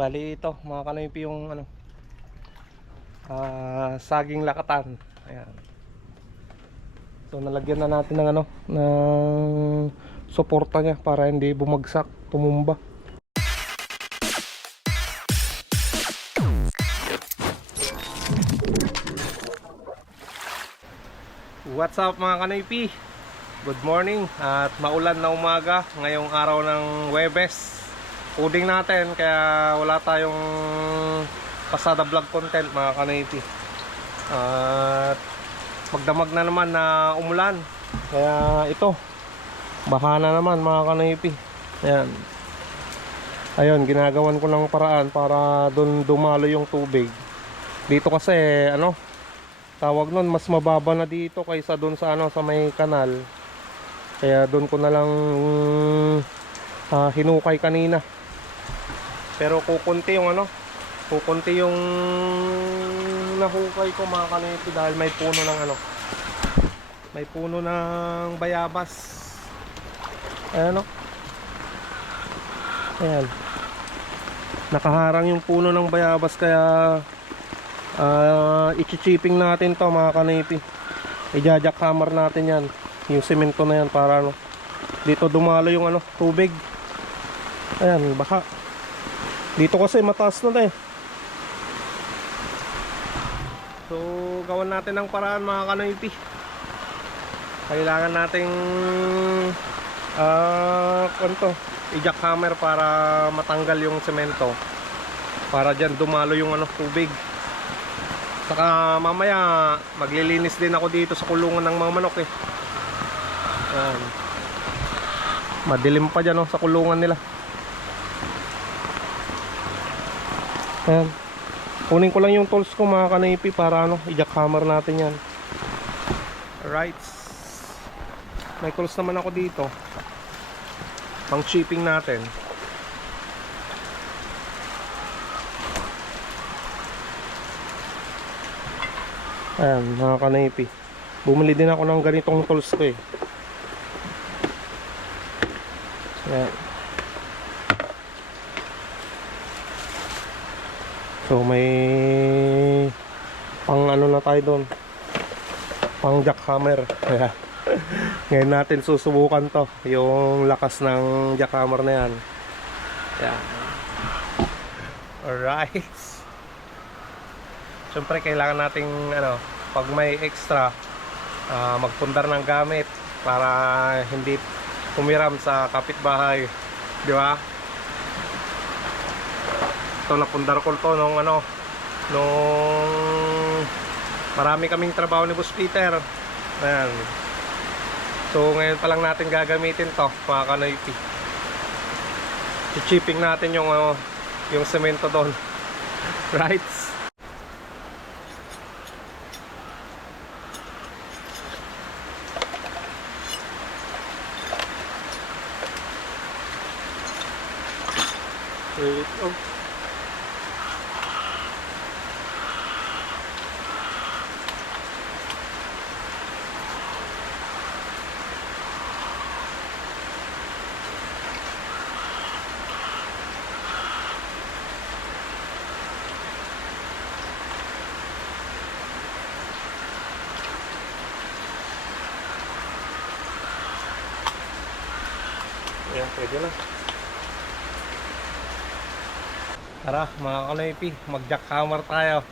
Bali ito mga kanoypi yung ano, saging lakatan. Ayan. So nalagyan na natin ng ano, ng suporta niya para hindi bumagsak, tumumba. What's up mga kanoypi? Good morning at maulan na umaga ngayong araw ng Huwebes. Puding natin kaya wala tayong pasada vlog content mga kanoypi. At magdamag na naman na umulan. Kaya ito, baha na naman mga kanoypi. Ayan. Ayun, ginagawan ko ng paraan para doon dumalo yung tubig. Dito kasi ano, tawag nun, mas mababa na dito kaysa doon sa ano, sa may kanal. Kaya doon ko na lang hinukay kanina. Pero kukunti yung ano, kukunti yung nahukay ko mga kanoypi dahil may puno ng ano, may puno ng bayabas. Ayan o. Ayan. Nakaharang yung puno ng bayabas kaya i-chipping natin to mga kanoypi. I-jackhammer natin yan, yung semento na yan para ano, dito dumalo yung ano, tubig. Ayan, baka dito kasi mataas na eh. So gawan natin ng paraan mga kanoypi. Kailangan nating i-jackhammer para matanggal yung semento, para dyan dumalo yung ano, tubig. Saka mamaya maglilinis din ako dito sa kulungan ng mga manok eh. Ayan. Madilim pa dyan sa kulungan nila. Ayan. Kunin ko lang yung tools ko mga kanoypi para ano, i-jackhammer natin yan. Alright. May tools naman ako dito pang chipping natin. Ayan mga kanoypi, bumili din ako ng ganitong tools ko eh. Ayan. So may pang ano na tayo doon, pang jackhammer. Ayan. Ngayon natin susubukan to, yung lakas ng jackhammer na yan. Ayan. Alright. Siyempre kailangan nating ano, pag may extra, magpundar ng gamit para hindi pumiram sa kapitbahay, di ba? Ito, napundar ko to nung ano, nung marami kaming trabaho ni Boss Peter. Ayan. So ngayon pa lang natin gagamitin to mga kanoypi. I-chipping natin yung semento doon. Right? Oh. Ayan, pwede na. Tara mga kanoypi, mag-jackhammer tayo.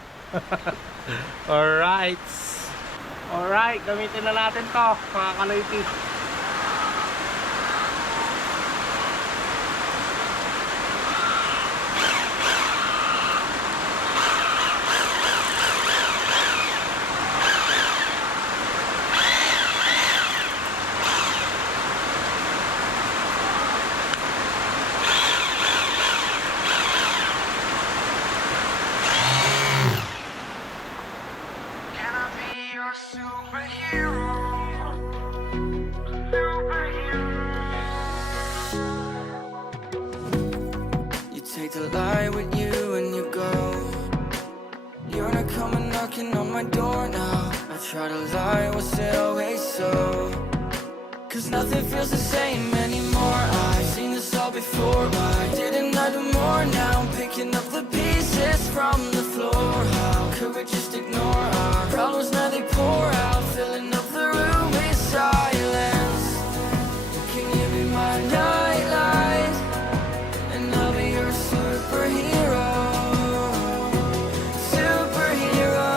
Alright. Alright, gamitin na natin to mga kanoypi. Take the light with you when you go. You're not coming knocking on my door now. I try to lie, was it always so? Cause nothing feels the same anymore. I've seen this all before. Why didn't I do more? Now I'm picking up from the floor. How could we just ignore our problems? Now they pour out, filling up the room with silence. Can you be my nightlight? And I'll be your superhero. Superhero.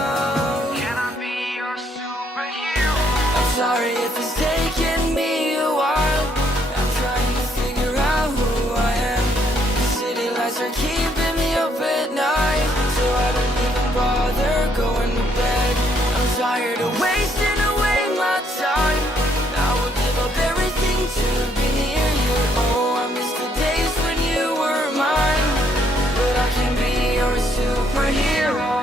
Can I be your superhero? I'm sorry if it's taking me a while. I'm trying to figure out who I am. The city lights are keeping me up at night, so I don't even bother going to bed. I'm tired of wasting away my time. I would give up everything to be near you. Oh, I miss the days when you were mine, but I can be your superhero.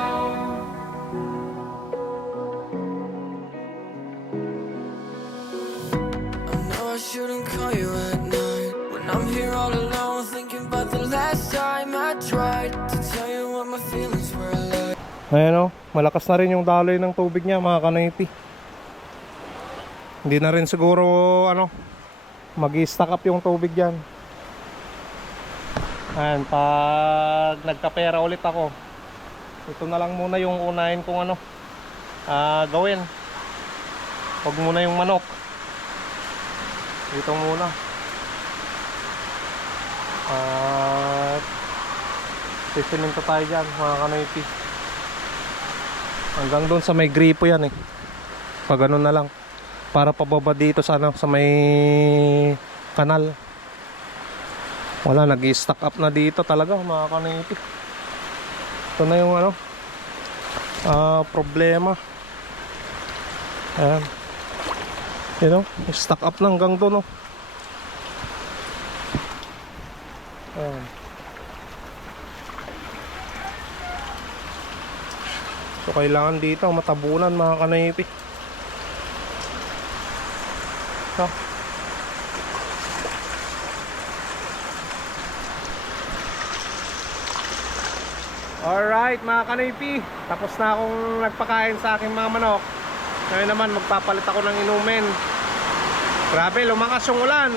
I know I shouldn't call you at night when I'm here all alone, thinking about the last time I tried to tell you what my feelings were like. Ayan o, malakas na rin yung daloy ng tubig niya mga kanoypi. Hindi na rin siguro mag-i-stack up yung tubig dyan. Ayan, pag nagkapera ulit ako, ito na lang muna yung unahin kong gawin. Huwag muna yung manok. Ito muna. At sisiminto tayo dyan mga kanoypi. Hanggang doon sa may gripo yan eh. Pag ganun na lang. Para pababa dito sa sa may kanal. Wala, nag-i-stack up na dito talaga mga kanoypi. Ito na yung problema. Ayan. You know, stack up na hanggang doon. Ayan. So kailangan dito matabunan mga kanoypi. So, alright mga kanoypi, tapos na akong nagpakain sa aking mga manok. Ngayon naman magpapalit ako ng inumin. Grabe, lumakas yung ulan.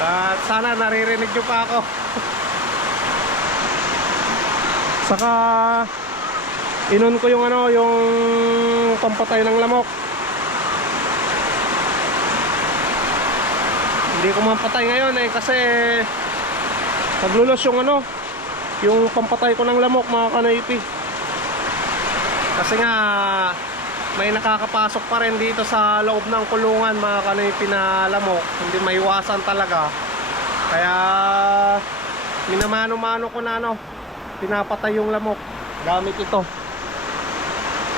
At sana naririnig nyo pa ako. Saka inon ko yung yung pampatay ng lamok. Hindi ko mapatay ngayon kasi naglulos yung yung pampatay ko ng lamok mga kanoypi. Kasi nga may nakakapasok pa rin dito sa loob ng kulungan mga kanoypi na lamok. Hindi maiwasan talaga. Kaya minamano-mano ko na pinapatay yung lamok gamit ito,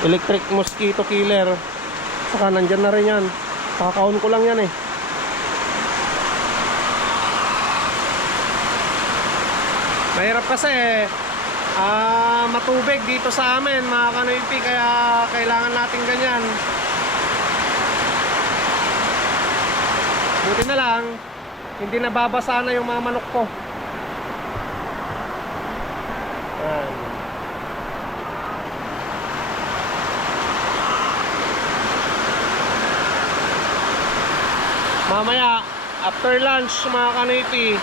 electric mosquito killer. Saka nandyan na rin yan, kakaon ko lang yan eh. Mahirap kasi matubig dito sa amin mga kanoypi, kaya kailangan natin ganyan. Buti na lang hindi nababasa na yung mga manok ko. Ayan. Mamaya after lunch mga kanoypi,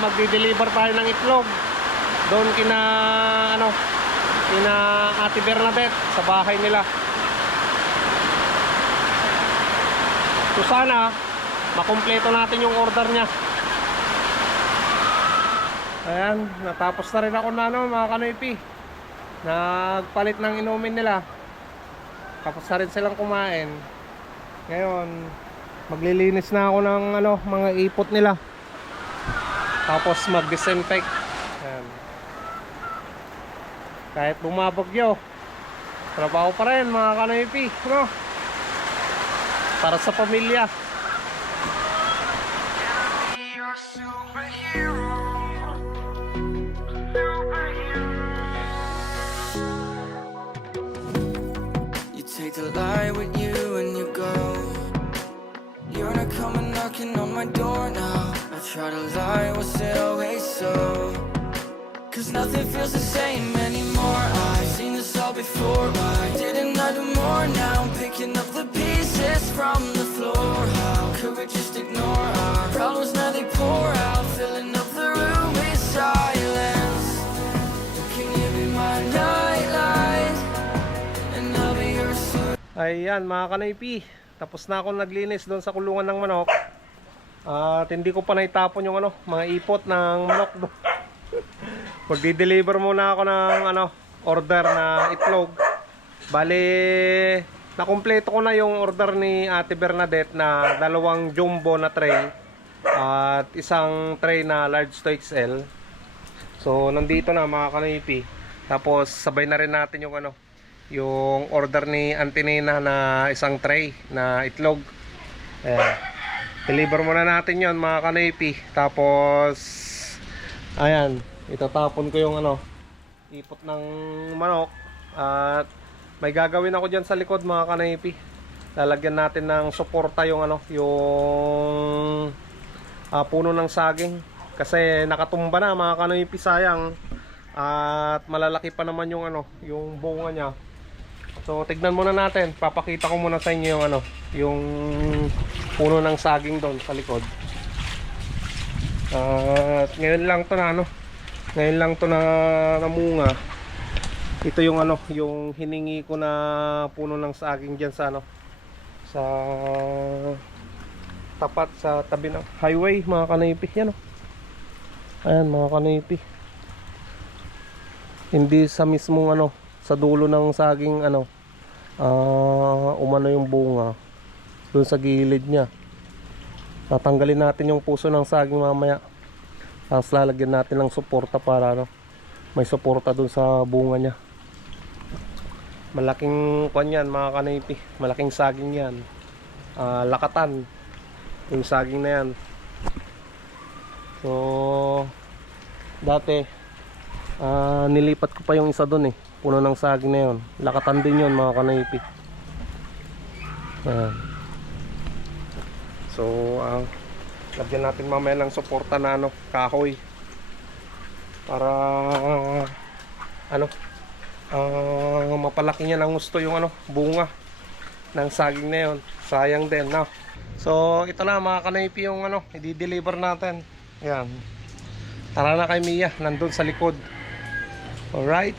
magdi-deliver tayo ng itlog doon kina Ate Bernadette sa bahay nila. So sana makumpleto natin yung order niya. Ayan, natapos na rin ako na mga kanoypi. Nagpalit ng inumin nila. Tapos na rin silang kumain. Ngayon maglilinis na ako ng mga ipot nila. Tapos mag-disinfect. Ayan. Kahit bumabagyo, trabaho pa rin mga kanoypi, para sa pamilya. You take the light with you and you go. You're not coming knocking on my door now. I try to lie, was it always so? Cause nothing feels the same anymore. I've seen this all before. Why didn't I do more? Now I'm picking up the pieces from the floor. How could we just ignore our problems? Now they pour out, filling up the room with silence. Ayan mga kanoypi, tapos na ako naglinis doon sa kulungan ng manok. At hindi ko pa naitapon yung ano, mga ipot ng manok doon. Magdi-deliver muna ako ng ano, order na itlog. Bali, nakumpleto ko na yung order ni Ate Bernadette na 2 jumbo na tray at isang tray na large to XL. So nandito na mga kanoypi. Tapos sabay na rin natin yung ano, yung order ni Auntie Nina na isang tray na itlog. Ayan. Deliver muna natin yon mga kanoypi. Tapos ayan, itatapon ko yung ano, ipot ng manok. At may gagawin ako dyan sa likod mga kanoypi. Lalagyan natin ng suporta yung ano, yung puno ng saging. Kasi nakatumba na mga kanoypi, sayang. At malalaki pa naman yung ano, yung bunga niya. So tignan muna natin, papakita ko muna sa inyo yung ano, yung puno ng saging doon sa likod. At ngayon lang to na ano, ngayon lang to na namunga. Ito yung ano, yung hiningi ko na puno ng saging diyan sa ano, sa tapat sa tabi ng highway mga kanoypi. Yan o. Ayan mga kanoypi. Hindi sa mismong ano, sa dulo ng saging ano, umano yung bunga doon sa gilid niya. Tatanggalin natin yung puso ng saging mamaya. Tapos lalagyan natin ng suporta para ano, may suporta doon sa bunga niya. Malaking kwan yan mga kanoypi, malaking saging yan. Lakatan yung saging na yan. So dati nilipat ko pa yung isa doon eh, puno ng saging na yun. Lakatan din yun mga kanoypi. So lagyan natin mamaya ng suporta na ano, kahoy para ano, mapalaki niya ng gusto yung ano, bunga ng saging na yun. Sayang din no? So ito na mga kanoypi yung ano, i-deliver natin. Yan, tara na kay Mia, nandun sa likod. Alright,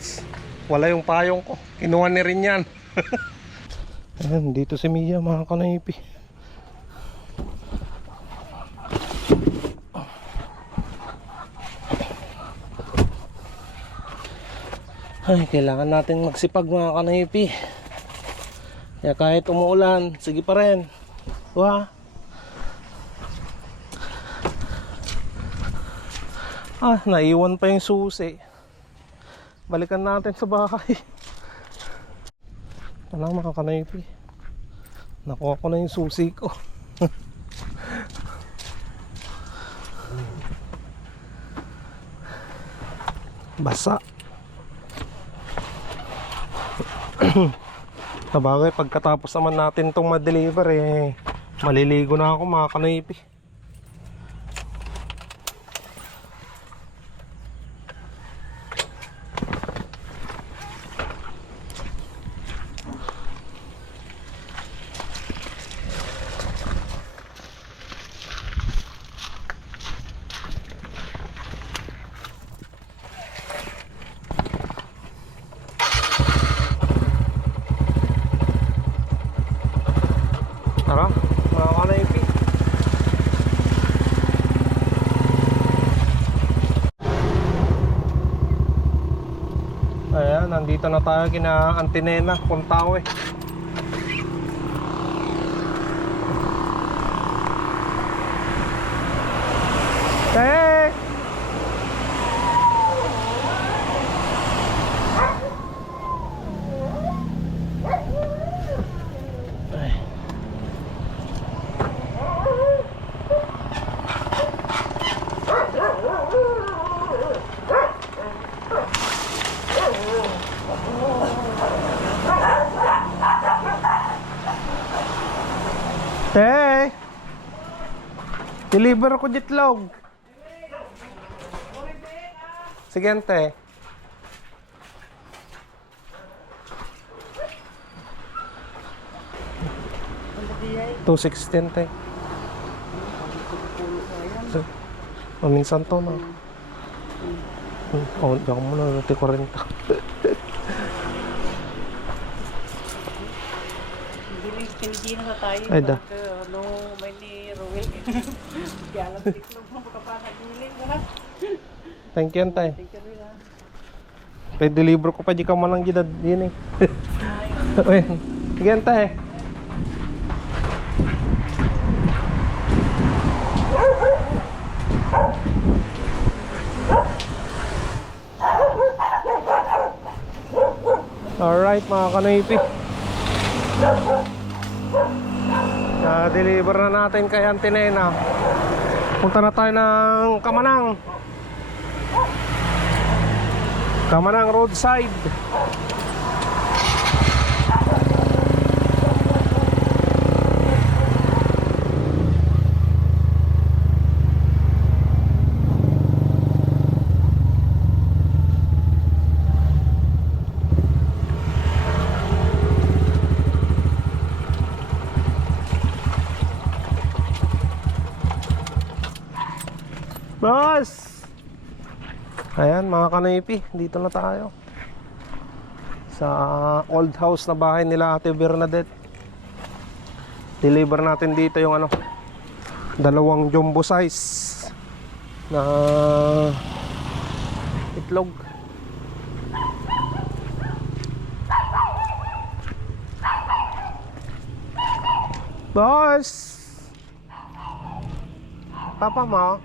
wala yung payong ko, kinuha ni rin yan. Ayan, dito si Mia mga kanoypi. Ay, kailangan natin magsipag mga kanoypi. Kaya kahit umuulan, sige pa rin. Wah. Naiwan pa yung susi. Balikan natin sa bahay. Ito na mga kanoypi. Nakuha ko na yung susi ko. Basa. Sabagay, pagkatapos naman natin itong ma-deliver eh, maliligo na ako mga kanoypi. Tara, mga kanoypi. Ayan, nandito na tayo kina Auntie Nena, Puntawe. Hey! Hey! Deliver ako jitlog. Sige ante. $2.16 ante. Minsan to na. Oh, diyan mo na natin 40. Pinigyan na tayo. Ay, da. Ano, may ni Ruel. Kaya lang tiklog mo pagkapanagiling ha. Thank you, tay. Thank you rin ha. Kaya deliver ko pa di ka man lang gidad din eh. Uy, sige tay. Alright mga kanoypi, na-deliver na natin kay Antinena. Punta na tayo ng Kamanang roadside. Boss! Ayan mga kanipi, dito na tayo sa old house na bahay nila Ate Bernadette. Deliver natin dito yung ano, 2 jumbo size na itlog. Boss! Papa mo?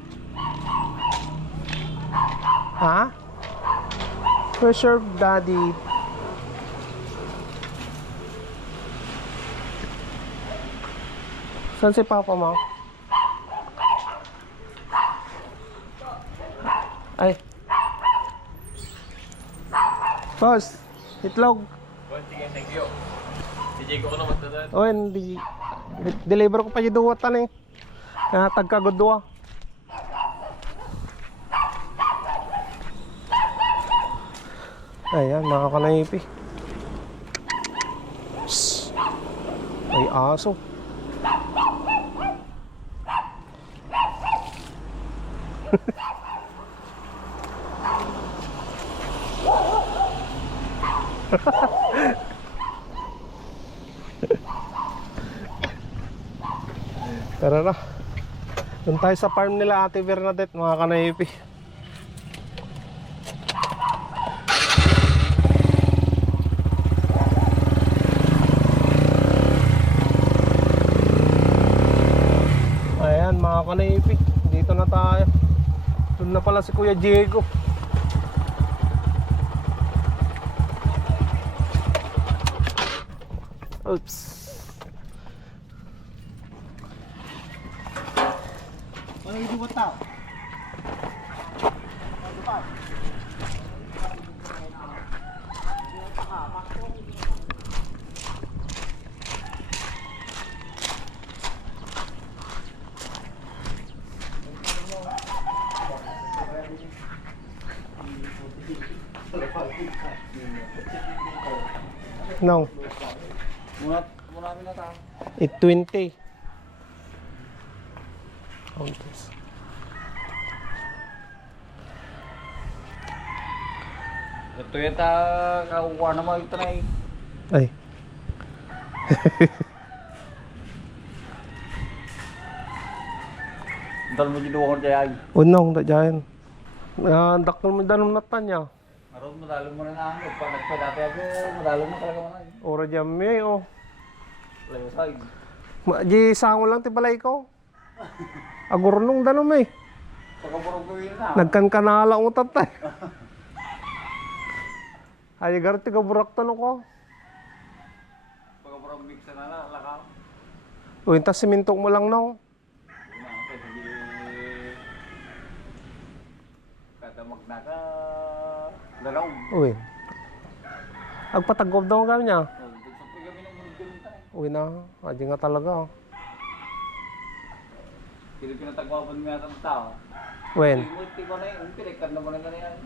Ha? Where's your daddy? Saan si papa mo? Ay. Boss, itlog. Sige, thank you. DJ ko naman doon. O, hindi. Deliver ko pa yung duwatan eh. Tagkagudwa. Ayan, mga kanaypi. Psst. May aso. Tara na. Doon tayo sa farm nila Ate Bernadette, mga kanaypi. Ayan mga kanaypi, dito na tayo. Doon na pala si Kuya Diego. Oops. Ano yung duwa tao? No. Muna kami na tayo. 820. Counters. Ito yata kakuha naman ito na eh. Ay. Dal mo ginuha ko dyan. Unong, da dyan. Dakol mo danom na tanya. Aron madalo mo na na ako. Pag nagpadati ako, madalo mo talaga mo na eh. Ora dyan may oh. Layo sa akin. Di sango lang ti balay ko. Agurnong danom eh. Pagkaburog ko yun na. Nagkankanala ang utat eh. Ay, gar ti kaburak tanong ko. Pagkaburog mix na na, lakaw. Uy, tas simintong mo lang no. Kada magnaka dalaw. Uy. Agpatagob daw kami niya. Gusto kami ng munod tayo. Uy na, adi nga talaga. Hindi pinatagwapan mo yata ng tao. When? Multi ko na yun. Pinagkan na mo na yan.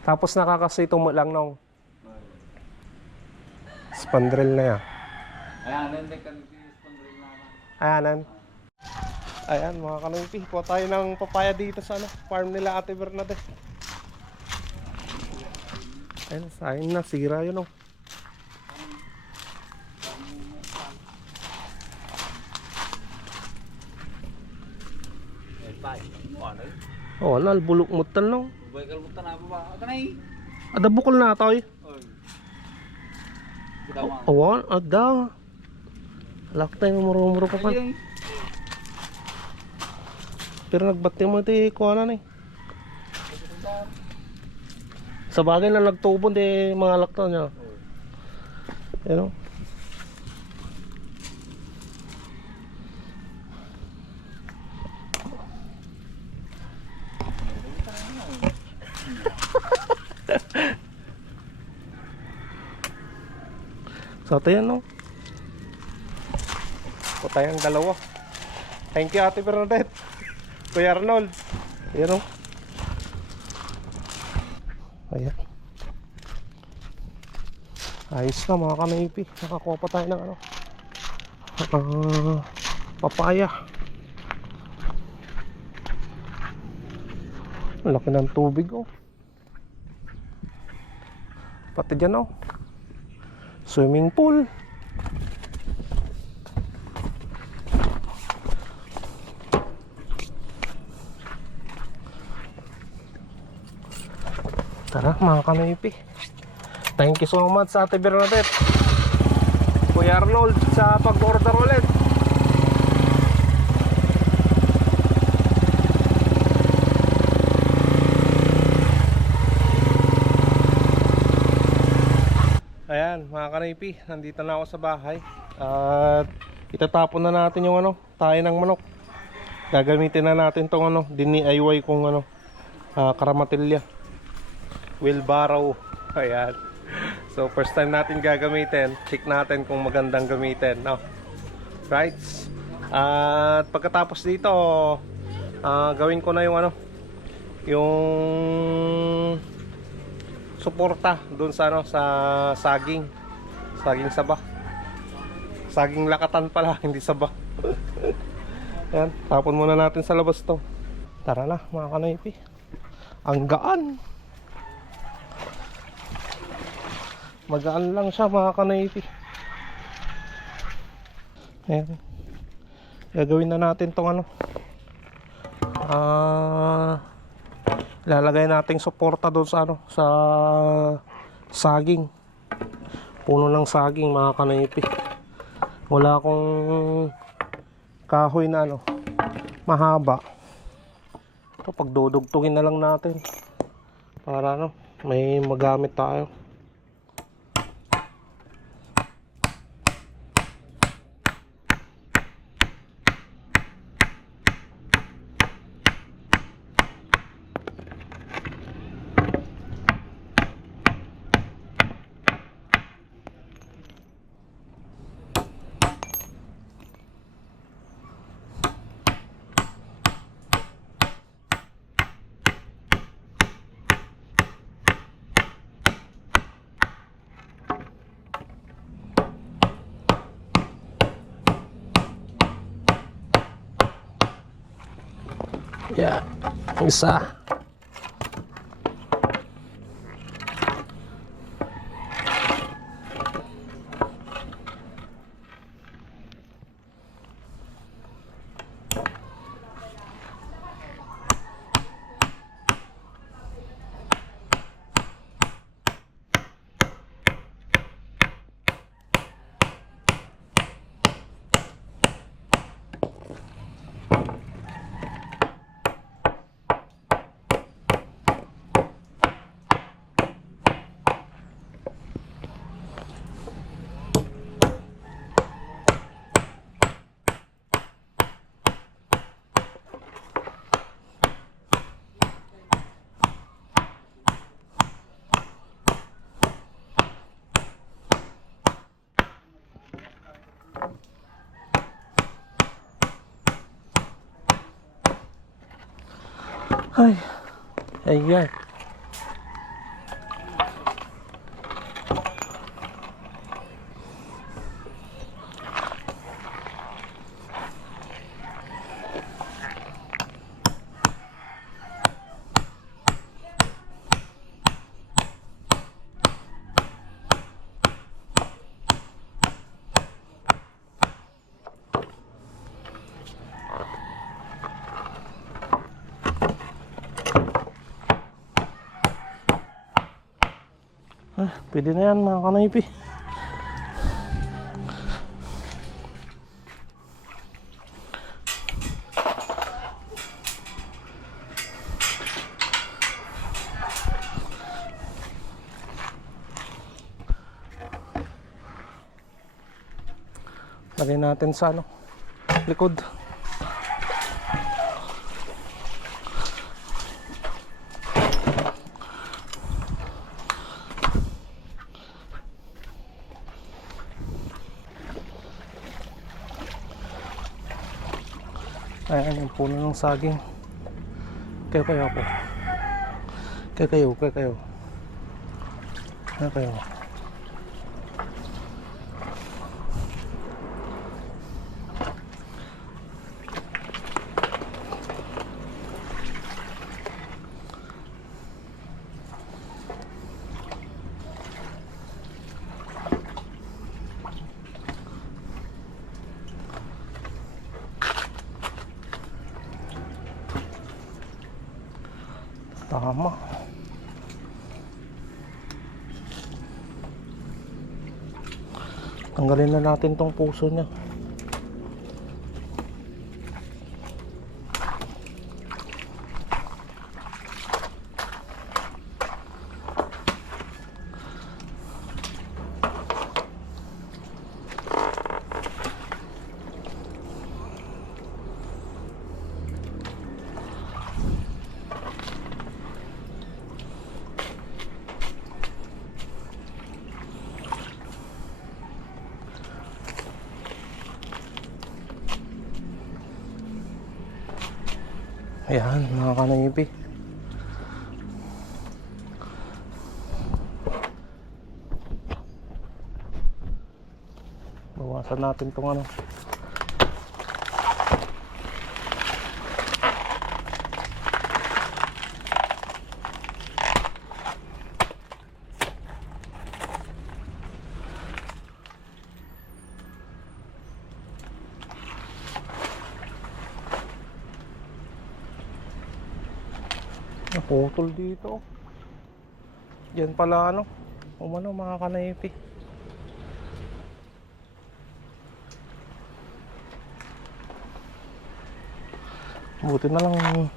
Tapos nakakasito mo lang nung spandrel na yan. Ayan, hindi ka nag-spondrel na naman. Ayanan. Ayan mga kanungpi, kuha tayo ng papaya dito sa ano, farm nila Ate Bernadette. Ayan, sayang na, sira yun oh. tayo. Ano eh? Oh, nalbulok mo tanong. Buhay kalbutan na ba? Ito na eh. Ada bukol na ito eh. Oy. Kita mo. Awan, ada. Alak tayo muro-muro pa pa. Ayun. Pero nagbati mo ito kuha na eh. Sa bagay na nagtubon di mga lakta niya. Yan o. So ito yan no. Patay ang dalawa. Thank you Ate Bernadette. Kuya Arnold. Yan o. Ayan. Ayos na mga kanaypi. Nakakuha pa tayo ng ano, papaya. Ang laki ng tubig oh. Pati dyan oh, swimming pool. Tara mga kanaypi. Thank you so much sa Ate Bernadette, Kuya Arnold sa pag-order ulit. Ayan mga kanaypi, nandito na ako sa bahay. At itatapon na natin yung ano, tayo ng manok. Gagamitin na natin tong ano, DIY kong ano, karamatilya, wheelbarrow. Ayan. So first time natin gagamitin. Check natin kung magandang gamitin, no? Right? At pagkatapos dito, gawin ko na yung ano, yung suporta doon sa ano, sa saging saba, saging lakatan pala, hindi saba. Ayan, tapon muna natin sa labas to. Tara na mga kanaypi. Ang gaan. Magaan lang siya mga kanaypi. Ayan. Gagawin na natin tong ano, lalagay nating suporta doon sa ano, sa saging. Puno ng saging mga kanaypi. Wala akong kahoy na ano, mahaba. Ito pagdudugtungin na lang natin para ano, may magamit tayo. Yeah, isa. Ay, ayan. Pwede na yan mga kanaypi. Lagay natin sa ano, likod. Ayan yung puno ng saging. Kayo po. Kayo. Tama. Tanggalin na natin tong puso niya. Ayan mga kanaypi. Bawasan natin tong ano. Naputol dito. Diyan pala ano, umano mga kanaypi. Buti na lang ayan.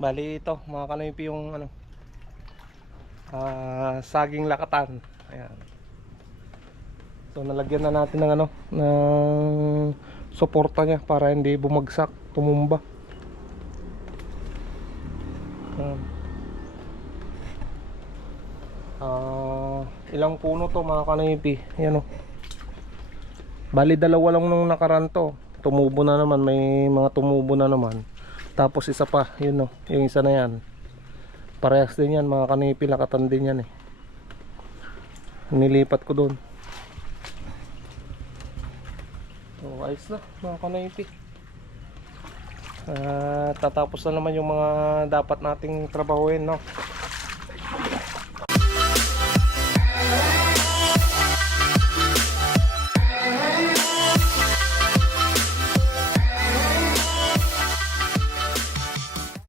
Bali ito mga kanaypi yung ano, saging lakatan. Ayan. So nalagyan na natin ng ano, ng suporta niya para hindi bumagsak, tumumba. Ilang puno to mga kanaypi. Ayan o. Bali dalawa lang nung nakaraan to. Tumubo na naman, may mga tumubo na naman. Tapos isa pa, yun o, yung isa na yan. Parehas din yan mga kanaypi, lakatan din yan eh. Nilipat ko doon. So ayos na mga kanaypi. Tatapos na naman yung mga dapat nating trabahuin, no.